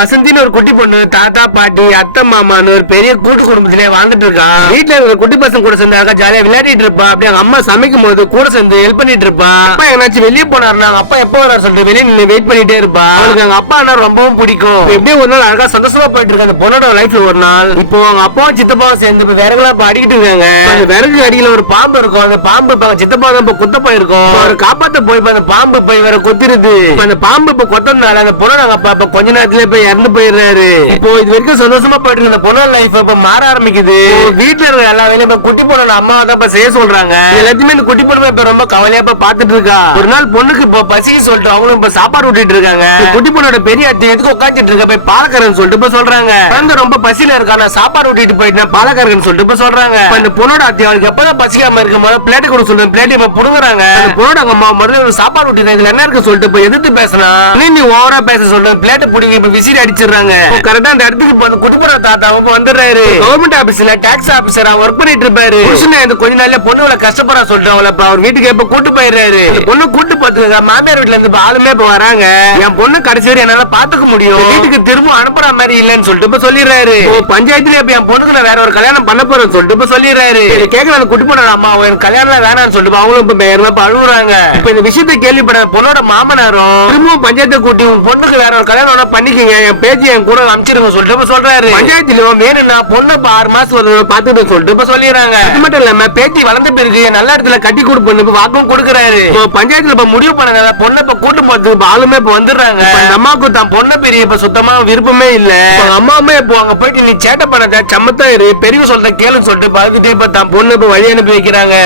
வசந்தின்னு ஒரு குட்டி பொண்ணு தாத்தா பாட்டி அத்தை மாமான்னு ஒரு பெரிய கூட்டு குடும்பத்திலே வாழ்ந்துட்டு இருக்கான். வீட்டுல இருக்கிற குட்டி பசங்க கூட சேர்ந்து ஜாலியா விளையாடிட்டு இருப்பா. அப்படியே அவங்க அம்மா சமைக்கும் போது கூட சேர்ந்து ஹெல்ப் பண்ணிட்டு இருப்பா. அப்பா எங்கனாச்சும் வெளியே போனாருன்னா அப்பா எப்ப வராரு சொல்லிட்டு வெளியே நின்று வெயிட் பண்ணிட்டே இருப்பா. அவளுக்கு அவங்க அப்பா ரொம்பவும் பிடிக்கும். எப்படியும் ஒரு நாள் அழகா சந்தோஷமா போயிட்டு இருக்கு அந்த பொண்ணோட லைஃப்ல. ஒரு நாள் இப்போ அவங்க அப்பாவும் சித்தப்பாவும் சேர்ந்து விறகுலாம் அடிக்கிட்டு இருக்காங்க. அந்த விறகு அடியில ஒரு பாம்பு இருக்கும். அந்த பாம்பு சித்தப்பா தான் குத்த போயிருக்கும். அவர் காப்பாத்த போய் அந்த பாம்பு போய் வேற கொத்திருது. அந்த பாம்பு இப்ப கொத்தனால அந்த பொண்ணோட அப்பா கொஞ்ச நேரத்துல போய் இறந்து போயிடுறாரு. இப்போ இது வரைக்கும் சந்தோஷமா போயிட்டு இருந்த பொண்ணோட லைஃப் இப்ப மாற ஆரம்பிக்குது. வீட்டுல இருக்கிற எல்லா வேலையும் குட்டி பொண்ணோட அம்மாவை தான் செய்ய சொல்றாங்க. எல்லாத்தையுமே இந்த குட்டி பொண்ணு இப்ப ரொம்ப கவலையா பாத்துட்டு இருக்கா. ஒரு நாள் பொண்ணுக்கு இப்ப பசிக்கு சொல்லிட்டு அவங்களும் இப்ப சாப்பாடு ஊட்டிட்டு இருக்காங்க. குட்டி பொண்ணோட பெரிய அத்தை எதுக்கு உட்காந்துட்டு இருக்க போய் பாலக்காரன் சொல்லிட்டு இப்ப சொல்றாங்க. குழந்தை ரொம்ப பசியில இருக்கா சாப்பாடு ஊட்டிட்டு போயிட்டு பாலக்காரன் சொல்லிட்டு இப்ப சொல்றாங்க. இந்த பொண்ணோட அத்தை அவளுக்கு எப்பதான் பசிக்காம இருக்கும் போது பிளேட் கூட சொல்லுங்க பிளேட் இப்ப புடுங்குறாங்க. பொண்ணோட அம்மா முதல்ல சாப்பாடு ஊட்டினா இதுல என்ன இருக்கு சொல்லிட்டு இப்ப எதிர்த்து பேசினா நீ ஓவரா பேச சொல்லிட்டு பிளேட் புடிங்க இப்ப விசிறி அடிச்சிடுறாங்க. கரெக்டா அந்த இடத்துக்கு குட்டி பொண்ணு தாத்தாவும் வந்துடுறாரு. கவர்மெண்ட் ஆபீஸ்ல டாக்ஸ் ஆபீசரா ஒர்க் பண்ணிட்டு இருப்பாரு. கொஞ்ச நாள்ல பொண்ணு கஷ்டப்படுறா சொல்லிட்டு அவளை அவர் வீட்டுக்கு எப்ப கூட்டு போயிடுறாரு. பொண்ணு கூட்டு பாத்துக்க மாமியார் வீட்டுல இருந்து ஆளுமே இப்ப வராங்க. என் பொண்ணு கடைசி வரை என்னால பாத்துக்க முடியும். வீட்டுக்கு திரும்ப அனுப்புற மாதிரி இல்லன்னு சொல்லிட்டு இப்ப சொல்லிடுறாரு. பஞ்சாயத்துல இப்ப என் பொண்ணுக்கு நான் வேற ஒரு கல்யாணம் பண்ண போறேன்னு சொல்லிட்டு இப்ப சொல்லிடுறாரு. கேட்கற அந்த குட்டி பொண்ணோட அம்மா எனக்கு கல்யாணம் வேணாம்னு சொல்லிட்டு அவங்களும் இப்ப அழுகுறாங்க. இப்ப இந்த விஷயத்தை கேள்விப்பட பொண்ணோட மாமனாரும் திரும்பவும் பஞ்சாயத்தை கூட்டி உன் பொண்ணுக்கு வேற ஒரு கல்யாணம் பண்ணிக்கங்க என் பேச்சு என் கூட அமைச்சிருங்க சொல்லிட்டு சொல்றாரு. பஞ்சாயத்துல வேணும்னா பொண்ணு 6 மாசம் பாத்துட்டு சொல்லிட்டு இப்ப சொல்லிடுறாங்க. அது மட்டும் இல்லாம பேட்டி வளர்ந்த பிறகு நல்ல இடத்துல கட்டி கொடுப்போம் வாக்கும் கொடுக்குறாரு. பஞ்சாயத்துல இப்ப முடிவு பண்ண பொண்ணை இப்ப கூட்டு போறதுக்கு ஆளுமே இப்ப வந்துடுறாங்க. அம்மாவுக்கு தான் பொண்ணை பெரிய இப்ப சுத்தமா விருப்பமே இல்ல. அம்மாவுமே இப்போ அங்க போயிட்டு நீ சேட்டை பண்ண சமத்தா இரு பெரிய சொல்ற கேளு சொல்லிட்டு பாத்துட்டு இப்ப தான் பொண்ணு இப்ப வழி அனுப்பி வைக்கிறாங்க.